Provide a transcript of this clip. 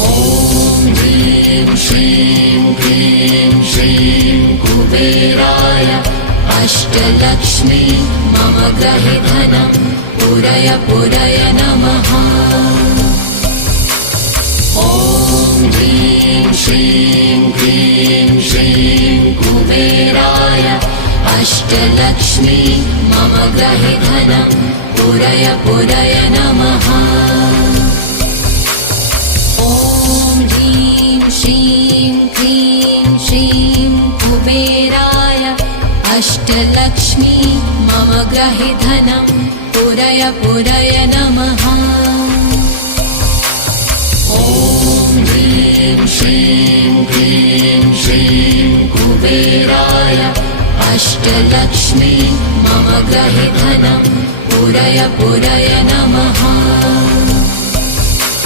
ॐ ह्रीं श्रीं क्लीं श्रीं कुबेराय अष्टलक्ष्मी मम गृहे धनं पुरय पुरय नमः। ॐ ह्रीं श्रीं क्लीं श्रीं कुबेराय अष्टलक्ष्मी मम गृहे धनं पुरय पुरय नमः। ॐ ह्रीं श्रीं क्लीं श्रीं कुबेराय अष्टलक्ष्मी मम गृहे धनं पुरय पुरय नमः। ॐ ह्रीं श्रीं क्लीं श्रीं कुबेराय अष्टलक्ष्मी मम गृहे धनं पुरय पुरय नमः।